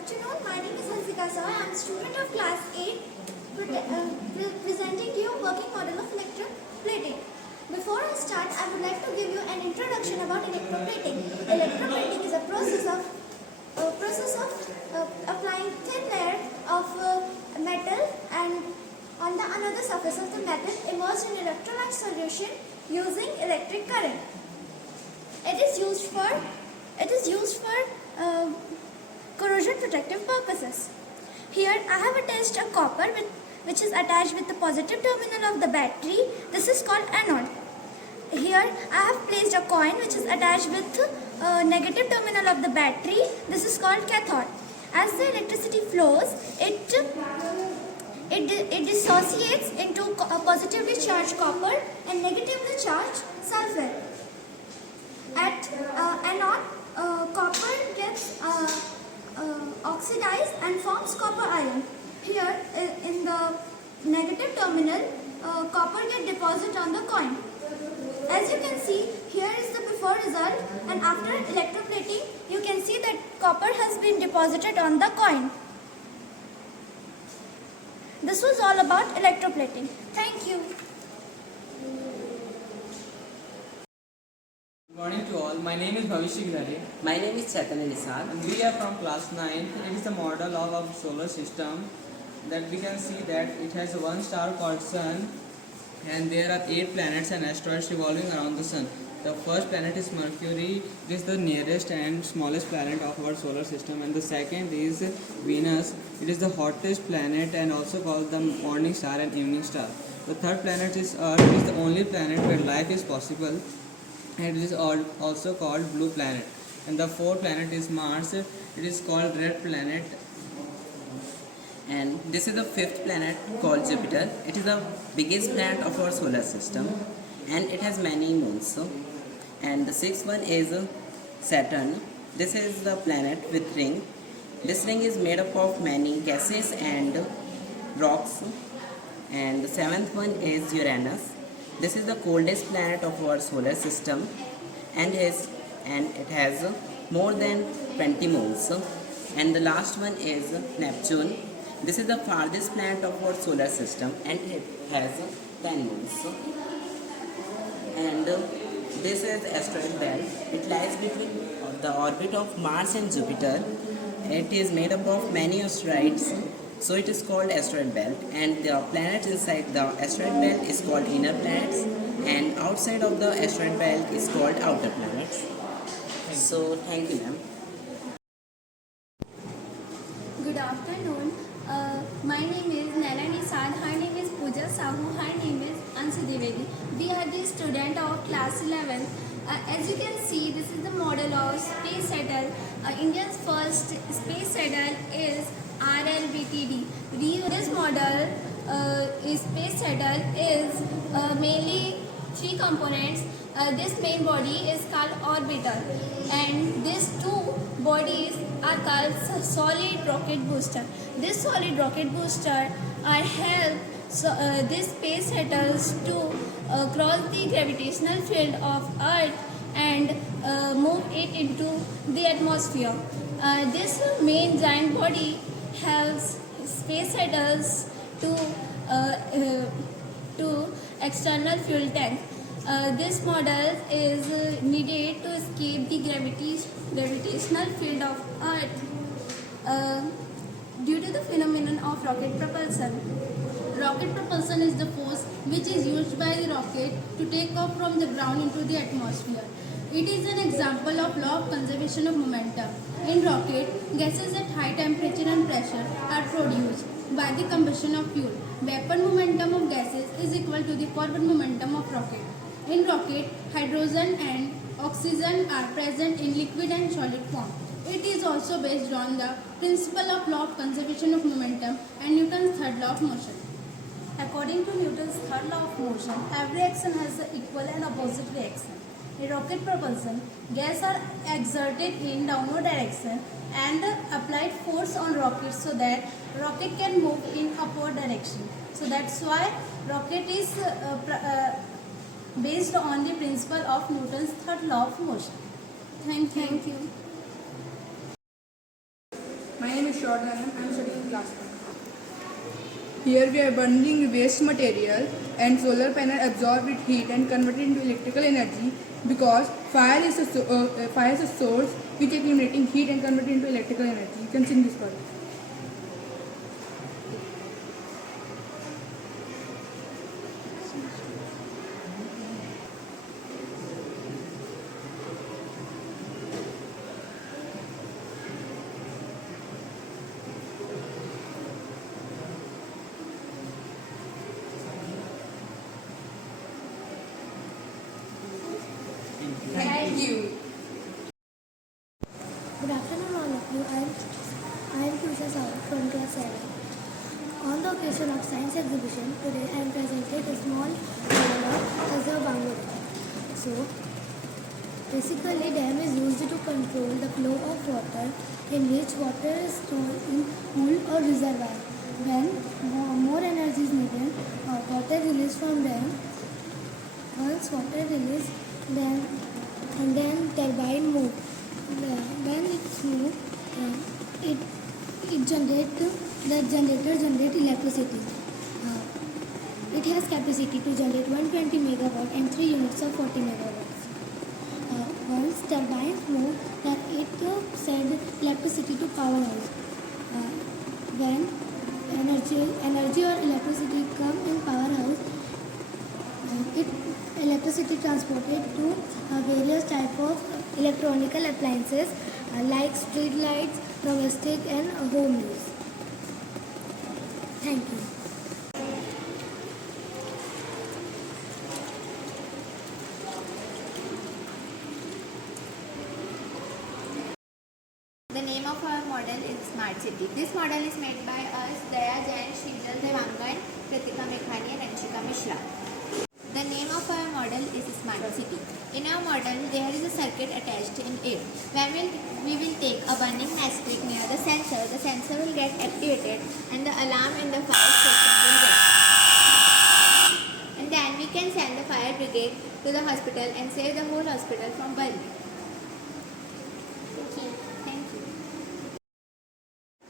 afternoon. My name is Hansika Saha. I am a student of class 8 presenting you working model of electroplating. Before I start, I would like to give you an introduction about electroplating. Electroplating is a process of applying thin layer of metal and on the another surface of the metal immersed in electrolyte solution using electric current. It is used for corrosion protective purposes. Here I have attached a copper which is attached with the positive terminal of the battery. This is called anode. Here I have placed a coin which is attached with negative terminal of the battery. This is called cathode. As the electricity flows, it dissociates into a positively charged copper and negatively charged sulfur. At anode, copper gets oxidized and forms copper ion. Here in the negative terminal, copper gets deposited on the coin. As you can see, here is the before result, and after electroplating, you can see that copper has been deposited on the coin. This was all about electroplating. Thank you. Good morning to all. My name is Bhavishya Ghare. My name is Chaitanya Nisar. And we are from class 9. It is the model of our solar system that we can see that it has one star called Sun, and there are 8 planets and asteroids revolving around the Sun. The first planet is Mercury. It is the nearest and smallest planet of our solar system, and the second is Venus. It is the hottest planet and also called the morning star and evening star. The third planet is Earth. It is the only planet where life is possible, and it is also called blue planet. And the fourth planet is Mars. It is called red planet. And this is the fifth planet called Jupiter. It is the biggest planet of our solar system and it has many moons. And the sixth one is Saturn. This is the planet with ring. This ring is made up of many gases and rocks. And the seventh one is Uranus. This is the coldest planet of our solar system and it has more than 20 moons. And the last one is Neptune. This is the farthest planet of our solar system and it has 10 moons. And this is asteroid belt. It lies between the orbit of Mars and Jupiter. It is made up of many asteroids, so it is called asteroid belt. And the planets inside the asteroid belt is called inner planets, and outside of the asteroid belt is called outer planets. So thank you, ma'am. Good afternoon. My name is Naina Nisad. Her name is Pooja Sahu. Her name is Ansu Devedi. We are the student of class 11. As you can see, this is the model of space shuttle. India's first space shuttle is RLBTD. This model space shuttle is mainly 3 components. This main body is called orbital, and these 2 bodies are called solid rocket booster. This solid rocket booster help these space shuttles to cross the gravitational field of Earth and move it into the atmosphere. This main giant body helps space shuttles to external fuel tank. This model is needed to escape the gravitational field of Earth due to the phenomenon of rocket propulsion. Rocket propulsion is the force which is used by the rocket to take off from the ground into the atmosphere. It is an example of law of conservation of momentum. In rocket, gases at high temperature and pressure are produced by the combustion of fuel. Vapor momentum of gases is equal to the forward momentum of rocket. In rocket, hydrogen and oxygen are present in liquid and solid form. It is also based on the principle of law of conservation of momentum and Newton's third law of motion. According to Newton's third law of motion, every action has an equal and opposite reaction. In rocket propulsion, gas are exerted in downward direction and applied force on rocket so that rocket can move in upward direction. So that's why rocket is based on the principle of Newton's third law of motion. Thank you. My name is Shodhanam. I am studying class 1. Here we are burning waste material and solar panel absorb its heat and convert it into electrical energy because fire is a source which is accumulating heat and convert it into electrical energy. You can sing this part. Thank you. Good afternoon, all of you. I am Tusha Saurabh from class 7. On the occasion of science exhibition, today I am presenting a small model as a bamboo dam. So, basically dam is used to control the flow of water in which water is stored in pool or reservoir. When more energy is needed, water released from dam. Once water released, then turbine move. When it's moved, the generator generates electricity. It has capacity to generate 120 megawatt and 3 units of 40 megawatts. Once turbines move, then it sends electricity to powerhouse. When energy or electricity come in powerhouse, electricity transported to various type of electronical appliances like street lights, domestic and home use. Thank you. The name of our model is Smart City. This model is made by us, Daya Jain, Srijal Devangan, Kritika Mekhani and Anshika Mishra. The name of our model is Smart City. In our model, there is a circuit attached in it. When we will take a burning matchstick near the sensor will get activated and the alarm in the fire station will get. And then we can send the fire brigade to the hospital and save the whole hospital from burning. Thank you.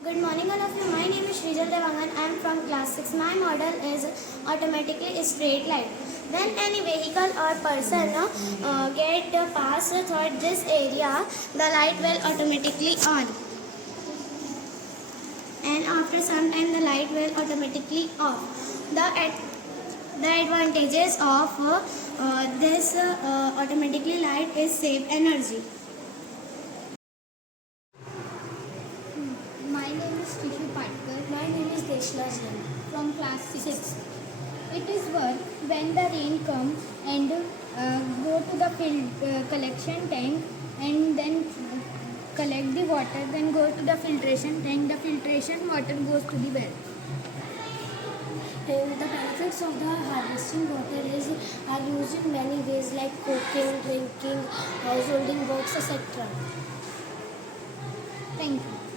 Good morning, all of you. My name is Srijal Devangan. I am from class 6. My model is automatically straight light. When any vehicle or person get pass through this area, the light will automatically on. And after some time, the light will automatically off. The advantages of this automatically light is save energy. My name is Tishu Patkar. My name is Deshla Jain. From class 6. It is work when the rain comes and go to the collection tank and then collect the water, then go to the filtration tank. The filtration water goes to the well. The benefits of the harvesting water are used in many ways like cooking, drinking, householding works, etc. Thank you.